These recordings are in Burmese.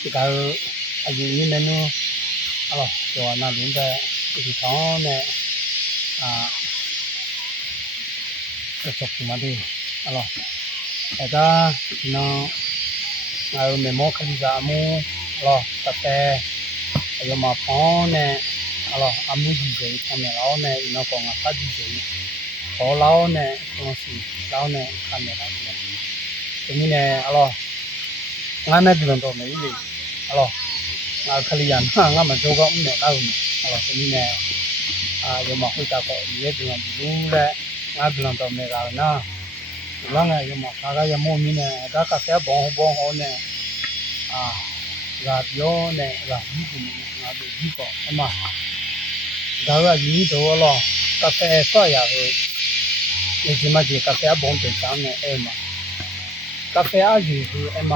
ဒီကအရင်နည်းနည်းတော့နာလုံးတဲ့ဒီကောင်းနဲ့ဆက်ပြီးမှဒီအဲဒါနော်ငါတို့မေမောခလီစာမူတပဲအရမဖောင်းနဲ့အမှုကြီးတွေဆမယ်လောနဲ့နောက်ကောင်ကဖတ်ကြည့်တယ်ဘောလောနဲ့သွန်စီလောနဲ့ဆမယ်လောဒီနေ့နဲ့ငါနဲ့ပြန်တော့မယ်လေငါခလီယာငါမကြောကောင်းနဲ့လောက်ဒီနေ့နဲ့ရမခွေတာပေါ့ရဲပြန်ဘူးလဲငါပြန်တော့မယ်ကောင်နော်လောငါရမခါကရမိုးမင်းနဲ့ဒါကဖဲဘောဟောနဲ့ရာပြောနဲ့ရာဒီကငါတို့ဒီပေါ့အမဒါကဒီတော့ကဖဲဆော့ရဟိုဒီမှာဒီကဖဲဘုံတင်ချမ်းနဲ့အဲ့မှာကဖဲအယူဟိုအမ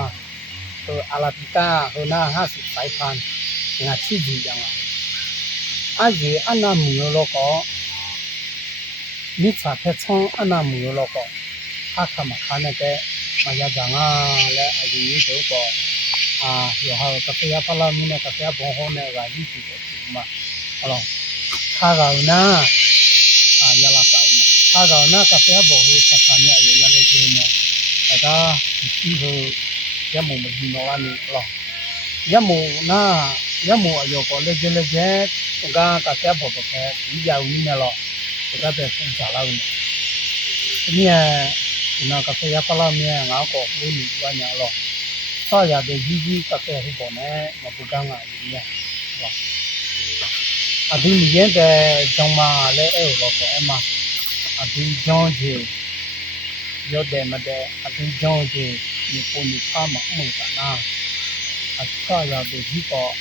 ဟိုအလာပီကာဟိုနာ50ဖိုင်ဖန်ငါချစ်ကြည့်ကြမှာအယူအနာမူရောကောမိချာဖက်ချောင်းအနာမူရောကောအခါမှာခါနေတဲ့မရကြငါလည်းအယူတို့ကော有好咖啡呀，巴拉米呢，咖啡呀，帮好呢，个意思就是嘛，他搞呢，也拉倒呢，他搞呢，咖啡呀，帮好，他呢也来接呢，大家以后也冇乜见到啊你也冇那也冇有个来接，我讲咖啡帮不开，你家有呢咯，我讲在生产了呢，你那咖啡呀，巴拉米俺搞不你玩呢咯。ဆောရတဲ့ကြီးကဖဲဟိပေါ်နဲ့မပူကန်းကကြီးရအဒီမြင်တဲ့ကြောင့်မလည်းအဲ့လိုပေါ့အမအဒီကြောင့်ကြီးရုတ်တယ်မတဲ့အဒီကြောင့်ကြီးဒီပုံကြီးဖားမမှုကနာအဆောရတဲ့ကြီးပေါ်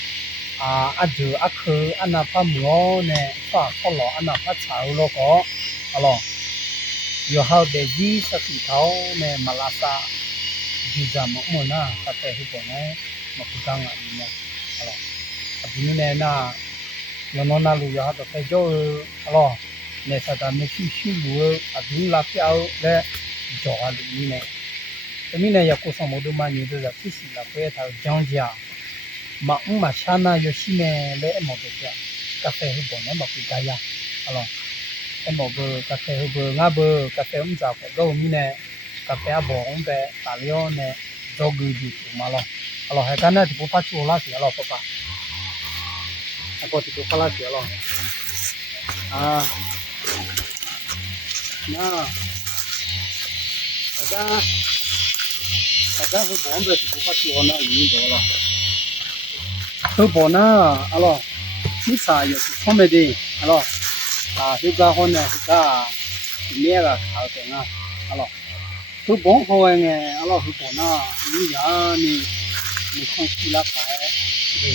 အဒူအခအနာဖမောနဲ့ဆောလောအနာဖချာလို့ကောယောဟောတဲ့ကြီးစတိထောင်းနဲ့မလာစာဒီကြမမနာကတဲ့ဟိပေါ်နဲ့မပူကန်းကကြီးရအဒီနဲ့နာယောနာလူရတော့ပဲကြောနေစတာမရှိလို့အဒီလာပြောက်တဲ့ကြော်လူကြီးနဲ့ဒီနေ့ရကိုဆောင်မတို့မှညီတို့ကဖြစ်စီလာပဲထားကြောင်းကြမအမရှာနာရရှိနေလေအမောတော့ကဖဲဟိပေါ်နဲ့မပူကရအမောဘကဖဲဟိငါဘကဖဲဦးကြောက်တော့မီနဲ့ကဖဲဘောင်းတဲ့တာလျောနဲ့ဂျောဂူဒီမလောဟဲ့ကနေဒီပပတ်ချူလာစီပပအခုဒီပလာစီနာဒါဟိုဘောင်းတဲ့ဒီပပတ်ချူနာယူတော့လားဟိုဘောနာဒီစာရဖမေဒီဒီကဟောနေဒီကနေကခေါ်တယ်ငါသူဘုံဟောငယ်ဟိုပေါ်နာလူရနေခွန်စီလာခါဒီ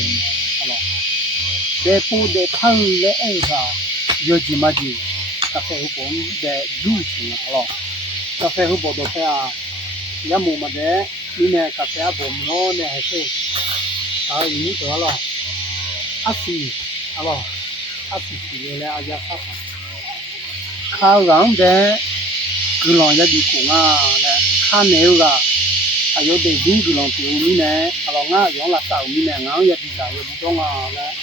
ဒေပူဒေဖန်လေအဲ့ကယောဂျီမဂျီကဖဲဟိုပေါ်တဲ့လူချင်ကဖဲဟိုပေါ်တော့ဖဲရမမတဲ့ဒီနဲ့ကဖဲဘုံနောနဲ့ဟဲ့ဒီတော့အစီစီလေအရာခါရောင်းတဲ့ဂူလောင်ရဒီကိုငါနဲ့ခါနေကအယုတ်တဲ့ဒူးဂူလောင်ပြူမီနဲ့ငါရောလာဆောက်မီနဲ့ငောင်းရဒီတာရဒီတော့ငါလည်း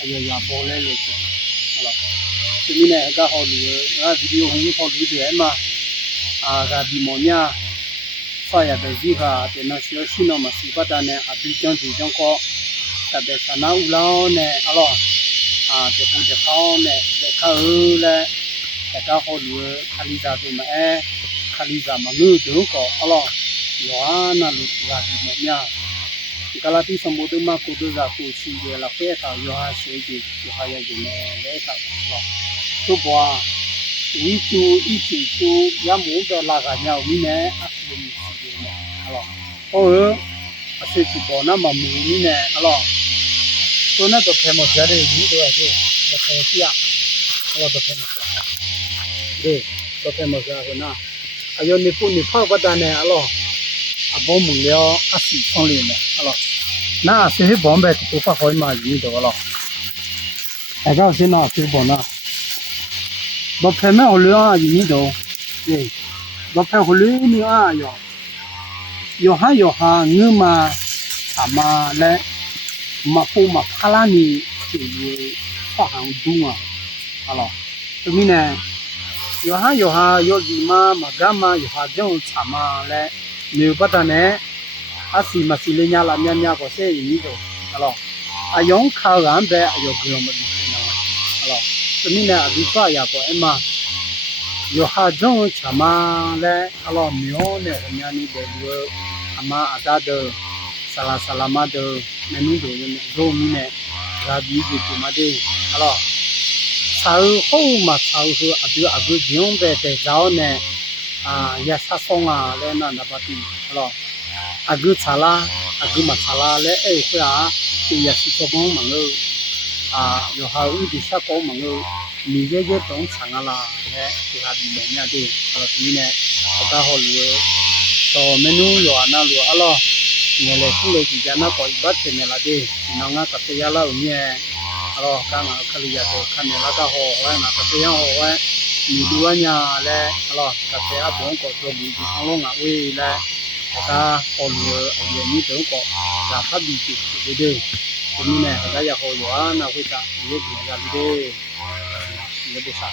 အယရပေါ်လဲလို့ဆိုဒီမီနဲ့ကဟောလူငါဗီဒီယိုဟိုပေါ်လူတွေအမကဒီမောညာဆွာရတဲ့ကြီးကတဲ့နော်ရှိနော်မရှိပတ်တာနဲ့အပီကျန်းစီကျန်းကောတဲ့ဆနာဦးလောင်းနဲ့တဲ့ပူတဲ့ခေါင်းနဲ့တဲ့ခါဦးလဲဒါဟောလူခလီစာဆိုမဲခလီစာမငုတို့ကောယောနာလူကဒီမများဒီကလာတိစမှုတို့မှာကိုတို့ကကိုစီရလာဖဲထားယောဟာရှိကြီးယောဟာရည်နေလဲတာသူ့ဘွားဒီတူဤတူရမိုးတဲ့လာကညောင်းနေအစလုံးစီနေဟောအစစ်ဒီပေါ်နာမမူနေဆိုတော့ဖဲမကြတဲ့ဒီတော့ဆိုတော့ဖဲပြတော့ဖဲမတော့ဖဲမစားကနာအယောနေပုန်နေဖောက်ပတ်တာနဲ့အဘောမူရောအစီဆုံးလေးနဲ့နာဆေးဘုံဘက်ကိုဖတ်ခေါ်မှရေးတော့အဲ့တော့စင်းတော့ဆေးပေါ်နာဘဖဲမဲဟိုလောအရင်တော့ဘဖဲဟိုလေးနေယောဟာငူမာ阿妈嘞，嘛不嘛帕拉尼就是发行中啊，好了，这边呢，有什么嘛干嘛，有哈这种茶嘛嘞，没有不得呢，是嘛是人家个些人都，好了，用靠岸呗，有个么的，好了，这边呢，比说也个嘛。有哈种茶嘛嘞，阿拉苗呢，人家你的个阿妈阿达的，萨拉嘛的，那你都有呢，肉米呢，拉比的嘛的，阿拉茶好嘛，茶好阿个种呗，在早呢，也杀松啊，嘞那巴的，阿拉阿个茶啦，阿个嘛茶啦嘞，是啊，也是做工嘛个，有哈有的下工嘛个。你这种厂啊啦，就还是人家的，你呢，不干好路，到门路有啊那路啊咯，我来出来之前那搞一把钱的啦的，那我咖啡呀啦有呢，咯，刚刚看了一下都看你那个好玩，那咖啡呀好玩，你ดูว่าเนี่ยแหละ咯，咖啡啊不用搞做米的，我弄啊喂嘞，大家好路啊，你都搞，哪怕米的，对不对？我们呢，大家也好玩，那会啥，也比较的。也不啥。